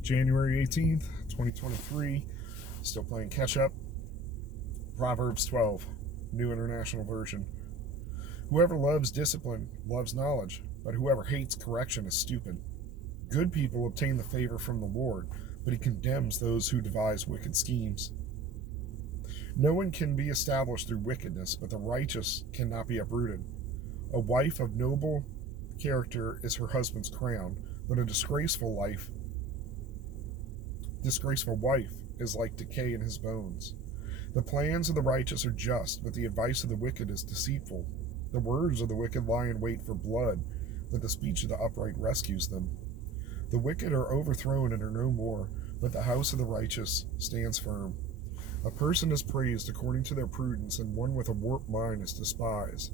January 18th, 2023. Still playing catch up. Proverbs 12, New International Version. Whoever loves discipline loves knowledge, but whoever hates correction is stupid. Good people obtain the favor from the Lord, but he condemns those who devise wicked schemes. No one can be established through wickedness, but the righteous cannot be uprooted. A wife of noble character is her husband's crown, but a disgraceful wife is like decay in his bones. The plans of the righteous are just, but the advice of the wicked is deceitful. The words of the wicked lie in wait for blood, but the speech of the upright rescues them. The wicked are overthrown and are no more, but the house of the righteous stands firm. A person is praised according to their prudence, and one with a warped mind is despised.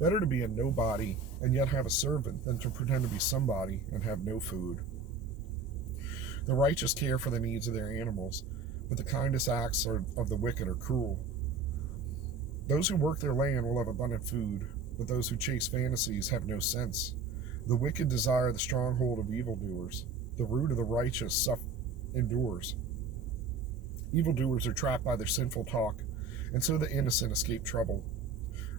Better to be a nobody and yet have a servant than to pretend to be somebody and have no food. The righteous care for the needs of their animals, but the kindest acts of the wicked are cruel. Those who work their land will have abundant food, but those who chase fantasies have no sense. The wicked desire the stronghold of evildoers. The root of the righteous endures. Evildoers are trapped by their sinful talk, and so the innocent escape trouble.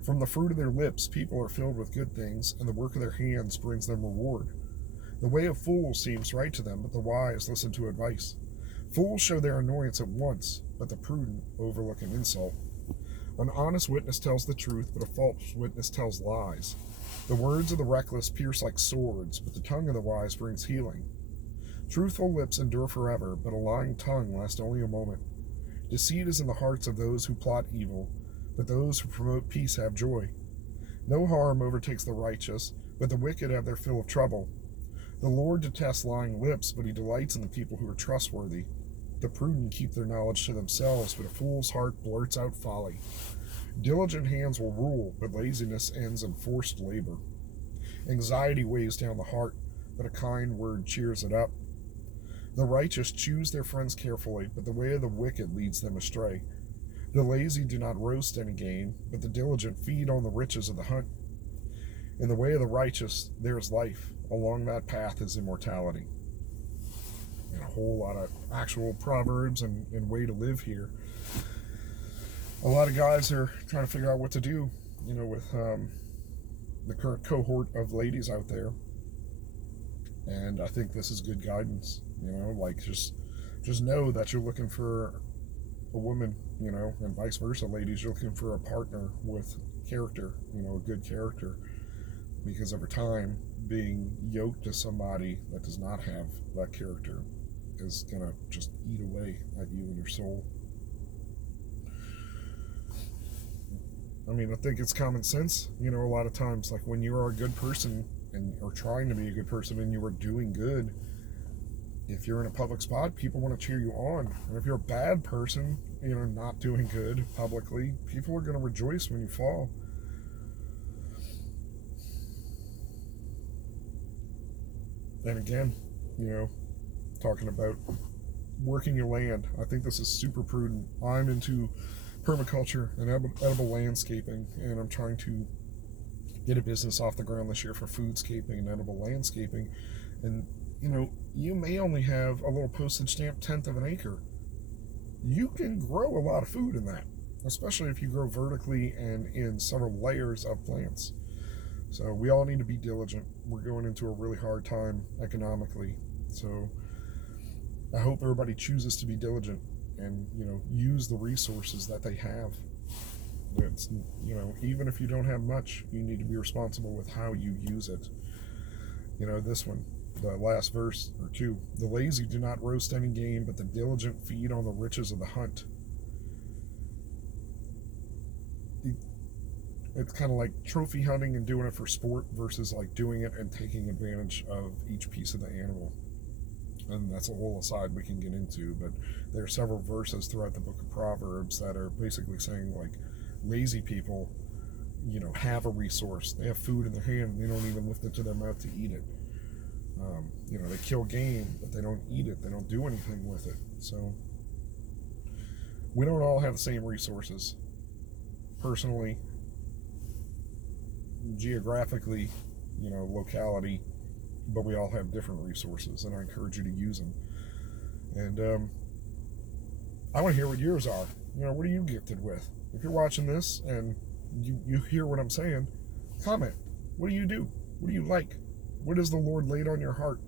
From the fruit of their lips people are filled with good things, and the work of their hands brings them reward. The way of fools seems right to them, but the wise listen to advice. Fools show their annoyance at once, but the prudent overlook an insult. An honest witness tells the truth, but a false witness tells lies. The words of the reckless pierce like swords, but the tongue of the wise brings healing. Truthful lips endure forever, but a lying tongue lasts only a moment. Deceit is in the hearts of those who plot evil, but those who promote peace have joy. No harm overtakes the righteous, but the wicked have their fill of trouble. The Lord detests lying lips, but he delights in the people who are trustworthy. The prudent keep their knowledge to themselves, but a fool's heart blurts out folly. Diligent hands will rule, but laziness ends in forced labor. Anxiety weighs down the heart, but a kind word cheers it up. The righteous choose their friends carefully, but the way of the wicked leads them astray. The lazy do not roast any game, but the diligent feed on the riches of the hunt. In the way of the righteous there is life. Along that path is immortality. And a whole lot of actual proverbs and way to live here. A lot of guys are trying to figure out what to do, with the current cohort of ladies out there. And I think this is good guidance, just know that you're looking for a woman, and vice versa, ladies, you're looking for a partner with character, a good character. Because over time, being yoked to somebody that does not have that character is going to just eat away at you and your soul. I think it's common sense. A lot of times, like when you are a good person or trying to be a good person and you are doing good, if you're in a public spot, people want to cheer you on. And if you're a bad person, not doing good publicly, people are going to rejoice when you fall. And again, talking about working your land, I think this is super prudent. I'm into permaculture and edible landscaping, and I'm trying to get a business off the ground this year for foodscaping and edible landscaping. And, you may only have a little postage stamp tenth of an acre. You can grow a lot of food in that, especially if you grow vertically and in several layers of plants. So we all need to be diligent. We're going into a really hard time economically. So I hope everybody chooses to be diligent and, use the resources that they have. It's, even if you don't have much, you need to be responsible with how you use it. This one, the last verse or two, the lazy do not roast any game, but the diligent feed on the riches of the hunt. It's kind of like trophy hunting and doing it for sport versus like doing it and taking advantage of each piece of the animal. And that's a whole aside we can get into, but there are several verses throughout the book of Proverbs that are basically saying like lazy people, have a resource. They have food in their hand and they don't even lift it to their mouth to eat it. They kill game, but they don't eat it. They don't do anything with it. So we don't all have the same resources. Personally, geographically, locality, but we all have different resources, and I encourage you to use them. And I want to hear what yours are. What are you gifted with? If you're watching this and you hear what I'm saying, comment. What do you do? What do you like? What has the Lord laid on your heart?